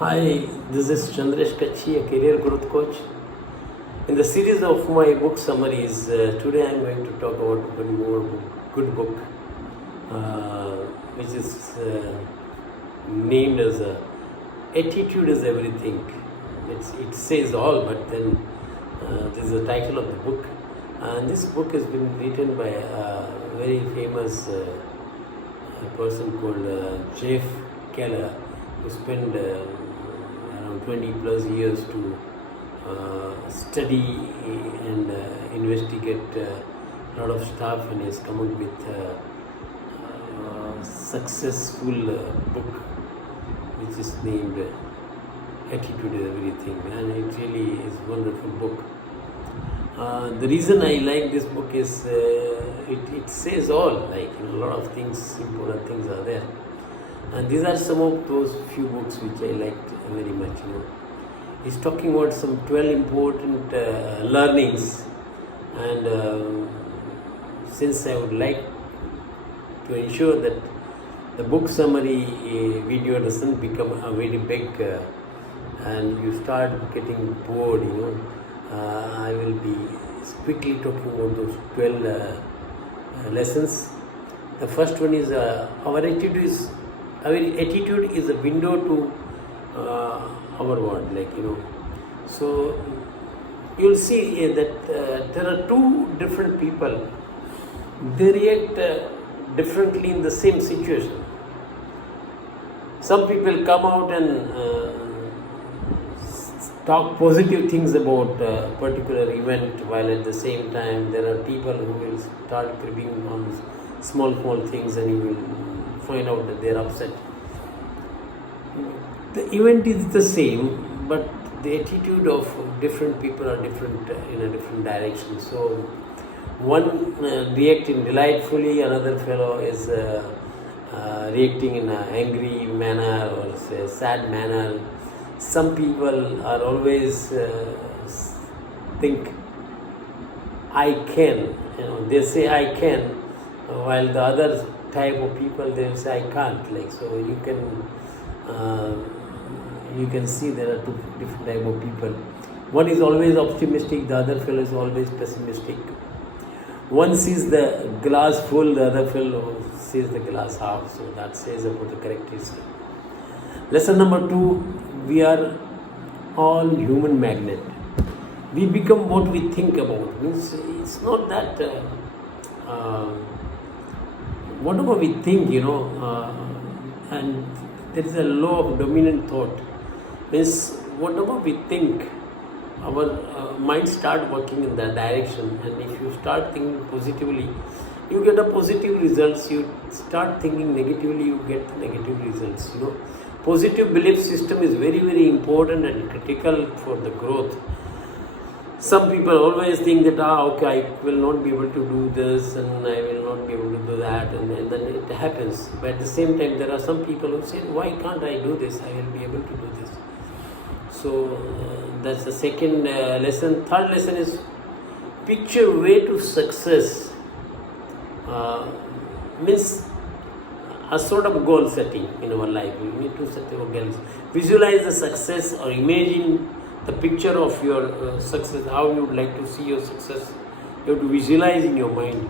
Hi, this is Chandresh Kachhy, a career growth coach. In the series of my book summaries, today I am going to talk about one more good book, which is named as Attitude is Everything. It says all, but then this is the title of the book. And this book has been written by a very famous person called Jeff Keller, who spent around 20 plus years to study and investigate a lot of stuff, and has come up with a successful book which is named Attitude is Everything, and it really is a wonderful book. The reason I like this book is it says all, like a lot of things, important things are there. And these are some of those few books which I liked very much. He's talking about some 12 important learnings, and since I would like to ensure that the book summary video doesn't become a very big and you start getting bored, I will be quickly talking about those 12 lessons. The first one is our attitude is a window to our world, So you'll see that there are two different people. They react differently in the same situation. Some people come out and talk positive things about a particular event, while at the same time there are people who will start cribbing on small things, and you will find out that they are upset. The event is the same, but the attitude of different people are different in a different direction. So one reacting delightfully, another fellow is reacting in an angry manner or say sad manner. Some people are always think I can, they say I can, while the other type of people they will say I can't. So you can see there are two different type of people. One is always optimistic, the other fellow is always pessimistic. One sees the glass full, the other fellow sees the glass half. So that says about the characteristic. Lesson number 2, we are all human magnet. We become what we think about. Means it's not that whatever we think, and there is a law of dominant thought. Means whatever we think, our mind start working in that direction, and if you start thinking positively, you get a positive results. You start thinking negatively, you get negative results. Positive belief system is very, very important and critical for the growth. Some people always think that, okay, I will not be able to do this and I will not be able to do that, and then it happens. But at the same time, there are some people who say, why can't I do this? I will be able to do this. So that's the second lesson. Third lesson is picture way to success. Means a sort of goal setting in our life. You need to set your goals. Visualize the success, or imagine the picture of your success, how you would like to see your success. You have to visualize in your mind,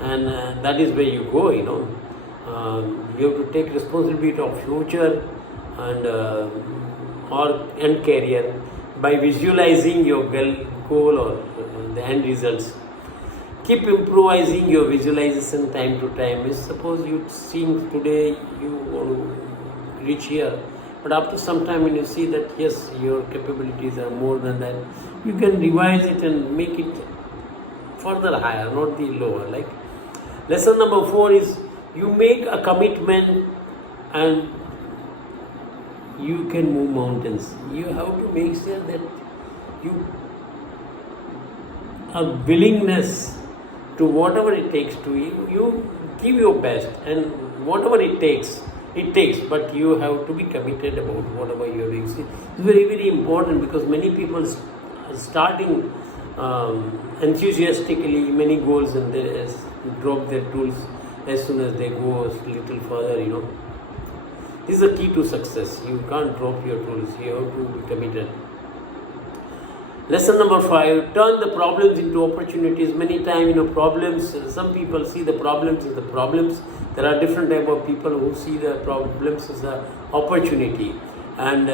and that is where you go. You have to take responsibility of future and career by visualizing your goal or the end results. Keep improvising your visualization time to time. Suppose you think today you want to reach here, but after some time when you see that yes, your capabilities are more than that, you can revise it and make it further higher, not the lower. Lesson number 4 is you make a commitment and you can move mountains. You have to make sure that you a willingness to whatever it takes to you give your best, and whatever it takes, but you have to be committed about whatever you are doing. It's very, very important, because many people are starting enthusiastically many goals, and they drop their tools as soon as they go a little further. This is the key to success. You can't drop your tools. You have to be committed. Lesson number 5, turn the problems into opportunities. Many times, problems, some people see the problems as the problems. There are different type of people who see the problems as an opportunity. And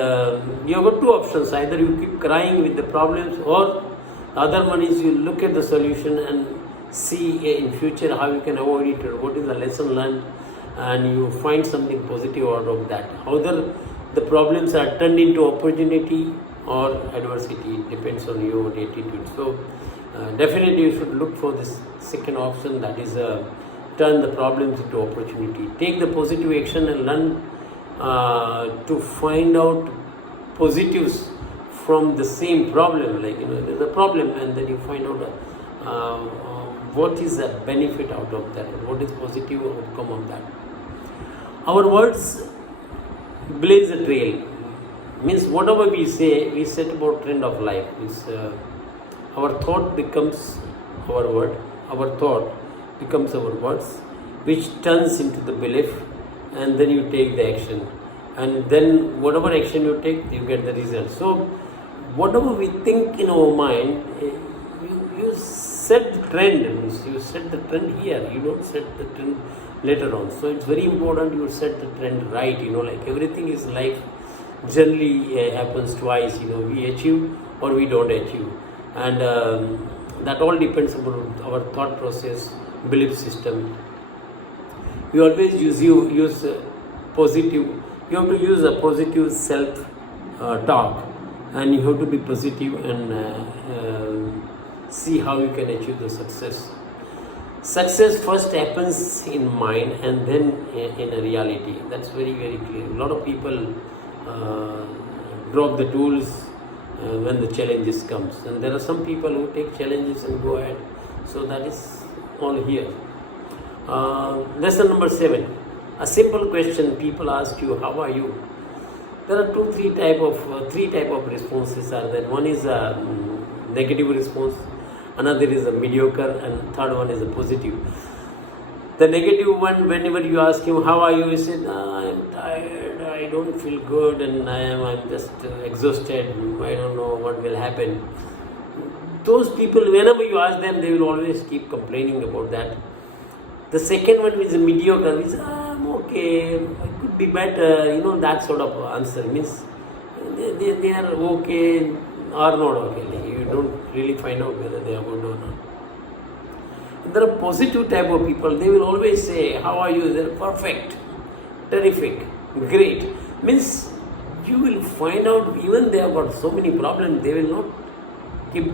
you have got two options. Either you keep crying with the problems, or the other one is you look at the solution and see in future how you can avoid it, or what is the lesson learned, and you find something positive out of that. Either the problems are turned into opportunity or adversity. It depends on your attitude. So definitely you should look for this second option, that is turn the problems into opportunity. Take the positive action and learn to find out positives from the same problem. Like there's a problem, and then you find out what is the benefit out of that, what is positive outcome of that. Our words blaze a trail. Means whatever we say, we set about trend of life. Means our thought becomes our word, our thought becomes our words, which turns into the belief, and then you take the action, and then whatever action you take, you get the result. So whatever we think in our mind, you set the trend. You set the trend here, you don't set the trend later on. So it's very important you set the trend right. Like everything is life generally happens twice. We achieve or we don't achieve, and that all depends upon our thought process, belief system. We always use positive. You have to use a positive self talk, and you have to be positive and see how you can achieve the success. Success first happens in mind and then in a reality. That's very, very clear. A lot of people drop the tools when the challenges comes, and there are some people who take challenges and go ahead. So that is all here. Lesson number 7, a simple question. People ask you, how are you? There are three type of responses are there. One is a negative response, another is a mediocre, and third one is a positive. The negative one, whenever you ask him, how are you? He said, I'm tired, I don't feel good, and I'm just exhausted, I don't know what will happen. Those people, whenever you ask them, they will always keep complaining about that. The second one is a mediocre, which I'm okay, it could be better, that sort of answer. Means they are okay or not okay. You don't really find out whether they are good or not. There are positive type of people. They will always say, how are you? They're perfect, terrific, great. Means you will find out, even they have got so many problems, they will not keep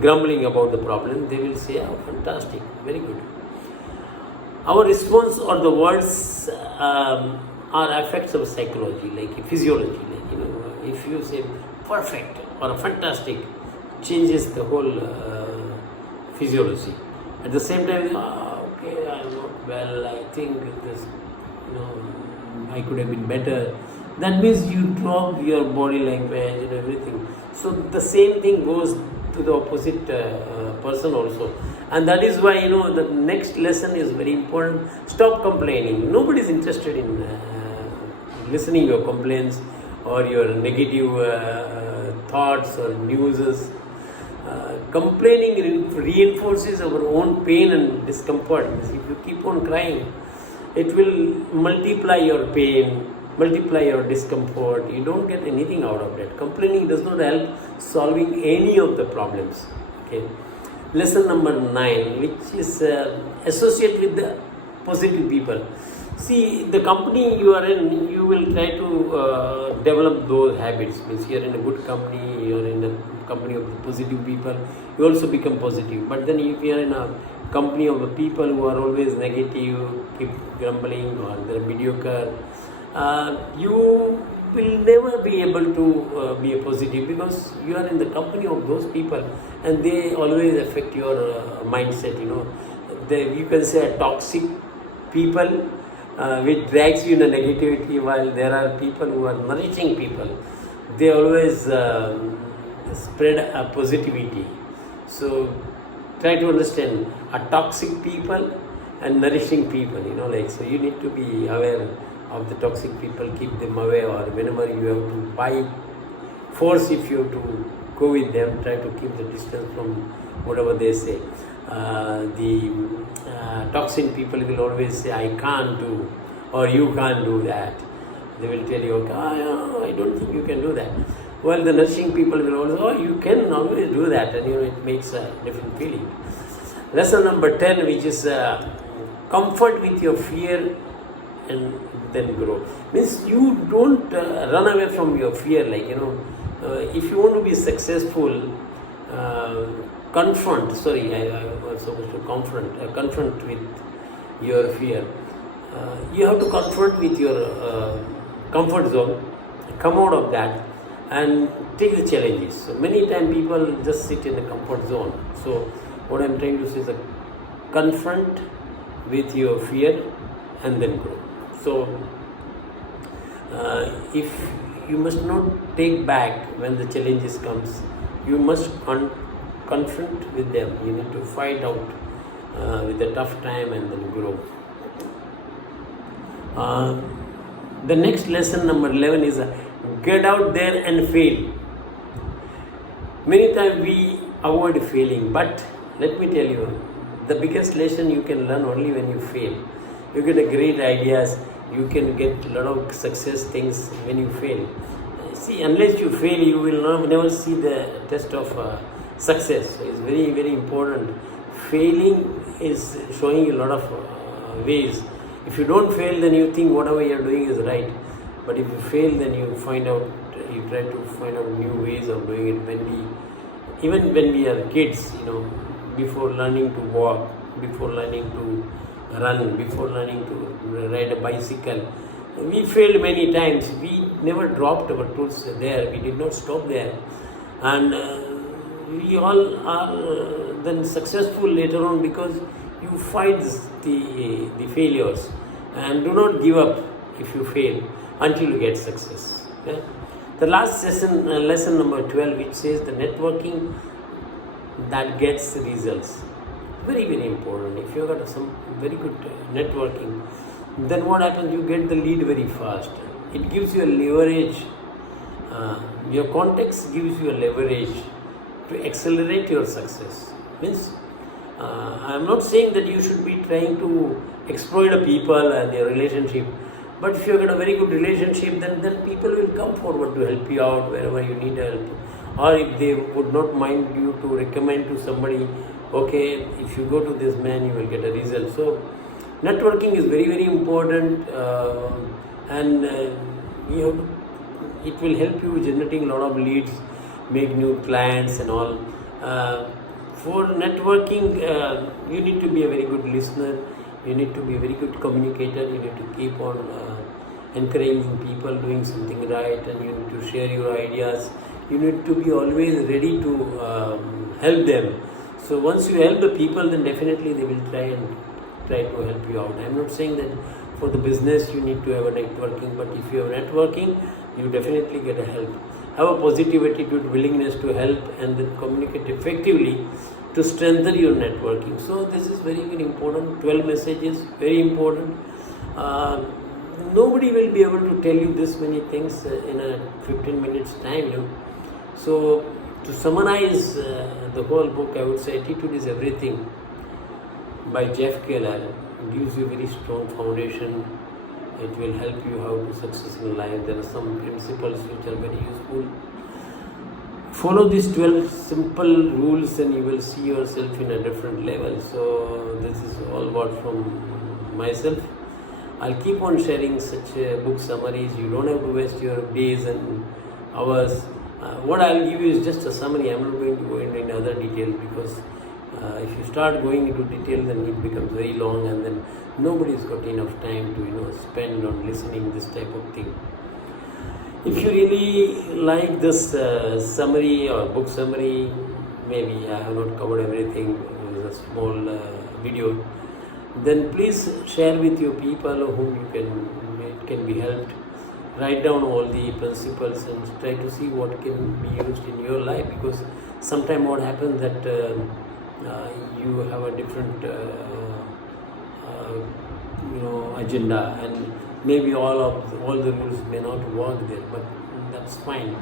grumbling about the problem. They will say, oh, fantastic, very good. Our response or the words are effects of psychology, like physiology. Like, if you say perfect or fantastic, changes the whole physiology. At the same time, okay, I'm not well, I think this, I could have been better. That means you drop your body language and everything. So the same thing goes to the opposite person also. And that is why, the next lesson is very important. Stop complaining. Nobody is interested in listening your complaints or your negative thoughts or newses. Complaining reinforces our own pain and discomfort. If you keep on crying, it will multiply your pain, multiply your discomfort. You don't get anything out of that. Complaining does not help solving any of the problems. Okay. Lesson number 9, which is associate with the positive people. See, the company you are in, you will try to develop those habits. Means you are in a good company, you are in a company of positive people, you also become positive. But then if you are in a company of the people who are always negative, keep grumbling, or they are mediocre, you will never be able to be a positive, because you are in the company of those people and they always affect your mindset. You can say a toxic people which drags you in a negativity, while there are people who are nourishing people. They always spread a positivity. So try to understand a toxic people and nourishing people, so you need to be aware of the toxic people, keep them away, or whenever you have to by force, if you have to go with them, try to keep the distance from whatever they say. The toxic people will always say, I can't do, or you can't do that. They will tell you, okay, I don't think you can do that. Well, the nursing people will always, oh, you can always do that, and it makes a different feeling. Lesson number 10, which is comfort with your fear and then grow. Means you don't run away from your fear. Like, if you want to be successful, confront with your fear. You have to confront with your comfort zone, come out of that and take the challenges. So many times people just sit in the comfort zone. So what I'm trying to say is confront with your fear and then grow. So if you must not take back when the challenges comes, you must confront with them. You need to fight out with a tough time and then grow. The next lesson, number 11, is get out there and fail. Many times we avoid failing, but let me tell you, the biggest lesson you can learn only when you fail. You get a great ideas, you can get a lot of success things when you fail. See, unless you fail, you will never see the test of success. So it's very, very important. Failing is showing a lot of ways. If you don't fail, then you think whatever you are doing is right. But if you fail, then you try to find out new ways of doing it. Even when we are kids, before learning to walk, before learning to run, before learning to ride a bicycle, we failed many times. We never dropped our tools there. We did not stop there. And we all are then successful later on because you fight the failures and do not give up if you fail until you get success. Okay? The last lesson number 12, which says the networking that gets results. Very, very important. If you have got some very good networking, then what happens? You get the lead very fast. It gives you a leverage. Your context gives you a leverage to accelerate your success. Means, I'm not saying that you should be trying to exploit a people and their relationship, but if you have got a very good relationship, then people will come forward to help you out wherever you need help. Or if they would not mind you to recommend to somebody, okay, if you go to this man, you will get a result. So networking is very, very important, and it will help you generating a lot of leads, make new clients and all. For networking, you need to be a very good listener, you need to be a very good communicator, you need to keep on encouraging people doing something right, and you need to share your ideas. You need to be always ready to help them. So once you help the people, then definitely they will try to help you out. I'm not saying that for the business you need to have a networking, but if you have networking, you definitely get a help. Have a positive attitude, willingness to help, and then communicate effectively to strengthen your networking. So this is very, very important. 12 messages, very important. Nobody will be able to tell you this many things in a 15 minutes time. So to summarize the whole book, I would say Attitude is Everything by Jeff Keller. It gives you a very strong foundation. It will help you how to success in life. There are some principles which are very useful. Follow these 12 simple rules and you will see yourself in a different level. So this is all about from myself. I'll keep on sharing such book summaries. You don't have to waste your days and hours. What I'll give you is just a summary. I'm not going to go into other details because if you start going into detail, then it becomes very long, and then nobody's got enough time to spend on listening this type of thing. If you really like this summary or book summary, maybe I have not covered everything. It was a small video. Then please share with your people whom it can be helped. Write down all the principles and try to see what can be used in your life, because sometimes what happens that you have a different agenda, and maybe all the rules may not work there, but that's fine.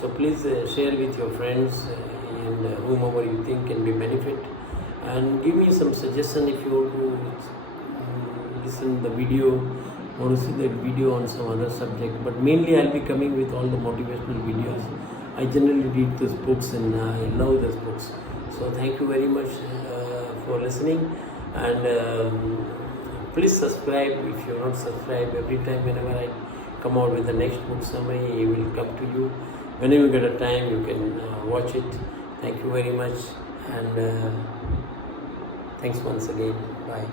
So please share with your friends and whomever you think can be benefit, and give me some suggestion if you want to listen the video, want to see the video on some other subject. But mainly I'll be coming with all the motivational videos. I generally read those books and I love those books. So thank you very much for listening, and please subscribe if you're not subscribed. Every time whenever I come out with the next book summary, it will come to you. Whenever you get a time, you can watch it. Thank you very much, and thanks once again. Bye.